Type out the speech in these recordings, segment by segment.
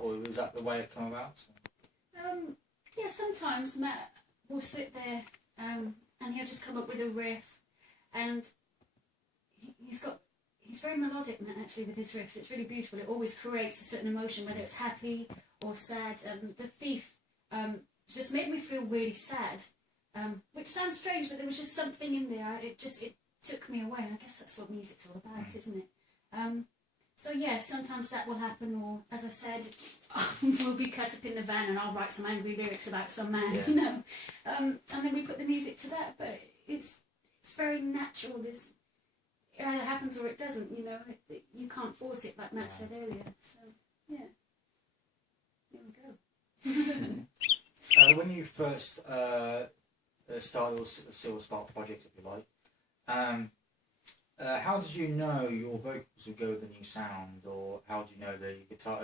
start, or was that the way it came about? So. Yeah, sometimes Matt will sit there and he'll just come up with a riff, and he's very melodic, Matt, actually, with his riffs. It's really beautiful. It always creates a certain emotion, whether it's happy or sad. The Thief just made me feel really sad, which sounds strange, but there was just something in there. It took me away. I guess that's what music's all about, isn't it? So yeah, sometimes that will happen, or as I said, we'll be cut up in the van and I'll write some angry lyrics about some man, you know, and then we put the music to that. But it's very natural. It either happens or it doesn't, you know. You can't force it, like Matt said earlier. So yeah, here we go. When you first started the Silverspark project, if you like, how did you know your vocals would go with the new sound, or how did you know the guitar?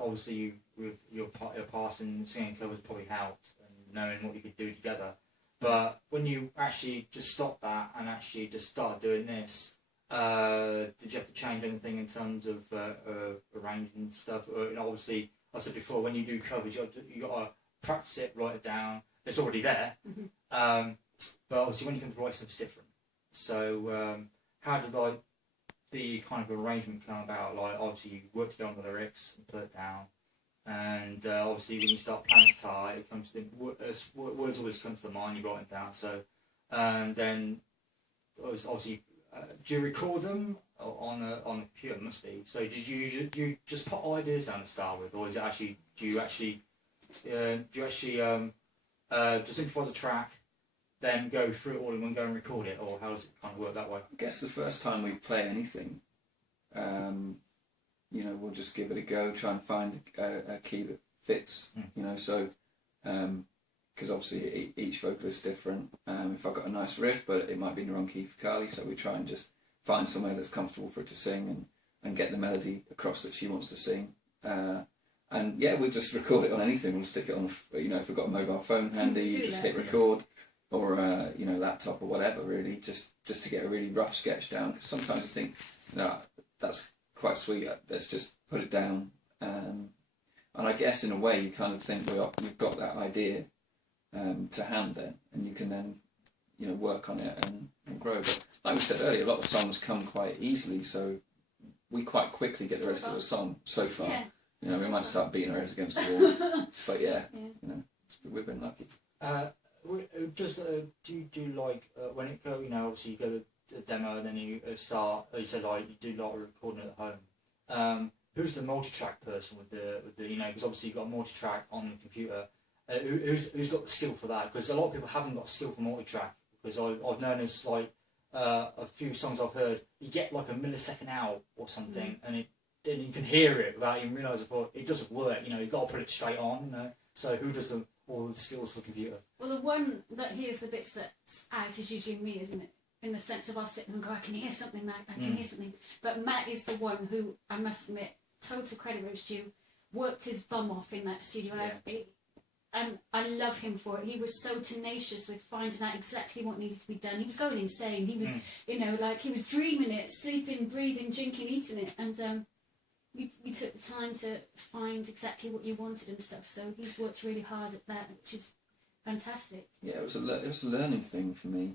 Obviously, with your past and singing covers probably helped, and knowing what you could do together. But when you actually just stopped that and actually just started doing this, did you have to change anything in terms of arranging stuff? Obviously, I said before, when you do covers, you got to practice it, write it down. It's already there. But obviously, when you come to write stuff, it's different. So. How did the kind of arrangement come about? Like, obviously you worked together on the lyrics and put it down, and obviously when you start playing guitar, it comes to words always come to the mind. You write it down. So, and then obviously, do you record them on a computer? Must be. So do you just put ideas down to start with, or is it actually do you actually just simplify the track? Then go through it all in one go and record it, or how does it kind of work that way? I guess the first time we play anything, we'll just give it a go, try and find a key that fits, so, because obviously each vocal is different. If I've got a nice riff, but it might be in the wrong key for Carly, so we try and just find somewhere that's comfortable for her to sing and get the melody across that she wants to sing. And yeah, we'll just record it on anything. We'll stick it on, if we've got a mobile phone handy, you just hit record. Or laptop or whatever, really, just to get a really rough sketch down. Because sometimes you think, that's quite sweet. Let's just put it down. And I guess in a way you kind of think, well, you've got that idea to hand then, and you can then work on it and grow. But like we said earlier, a lot of songs come quite easily, so we quite quickly get the rest of the song so far. Yeah. We might start beating our heads against the wall, but we've been lucky. Just do you do like when it go? Obviously you go to the demo and then you start. You said like you do like recording at home. Who's the multitrack person with the because obviously you've got a multitrack on the computer. Who's got the skill for that? Because a lot of people haven't got skill for multitrack. Because I've known as like a few songs I've heard, you get like a millisecond out or something, and then you can hear it without even realising it doesn't work. You've got to put it straight on. So who does all the skills for the computer? Well, the one that hears the bits that's out is usually me, isn't it? In the sense of I'll sit and go, I can hear something, Matt, I can hear something. But Matt is the one who, I must admit, total credit where it's due, worked his bum off in that studio. And I love him for it. He was so tenacious with finding out exactly what needed to be done. He was going insane. He was, he was dreaming it, sleeping, breathing, drinking, eating it. And we took the time to find exactly what you wanted and stuff. So he's worked really hard at that, which is fantastic. Yeah, it was a learning thing for me.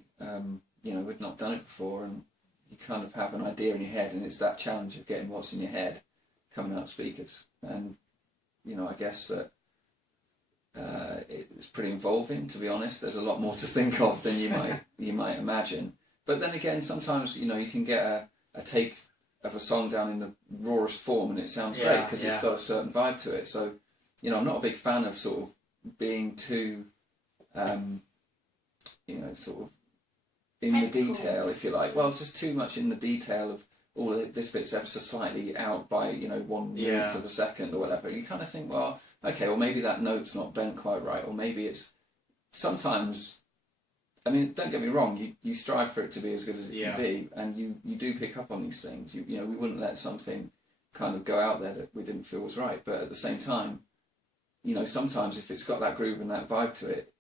We'd not done it before, and you kind of have an idea in your head, and it's that challenge of getting what's in your head coming out speakers. And I guess that it's pretty involving, to be honest. There's a lot more to think of than you might imagine. But then again, sometimes you can get a take of a song down in the rawest form, and it sounds great because it's got a certain vibe to it. So I'm not a big fan of sort of being too sort of in technical. The detail, if you like. Well, just too much in the detail of this bit's ever so slightly out by 1 millionth of a second or whatever. You kind of think, well, okay, well maybe that note's not bent quite right, or maybe it's sometimes. I mean, don't get me wrong. You strive for it to be as good as it can be, and you do pick up on these things. We wouldn't let something kind of go out there that we didn't feel was right. But at the same time, sometimes if it's got that groove and that vibe to it,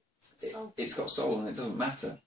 it's got soul, and it doesn't matter.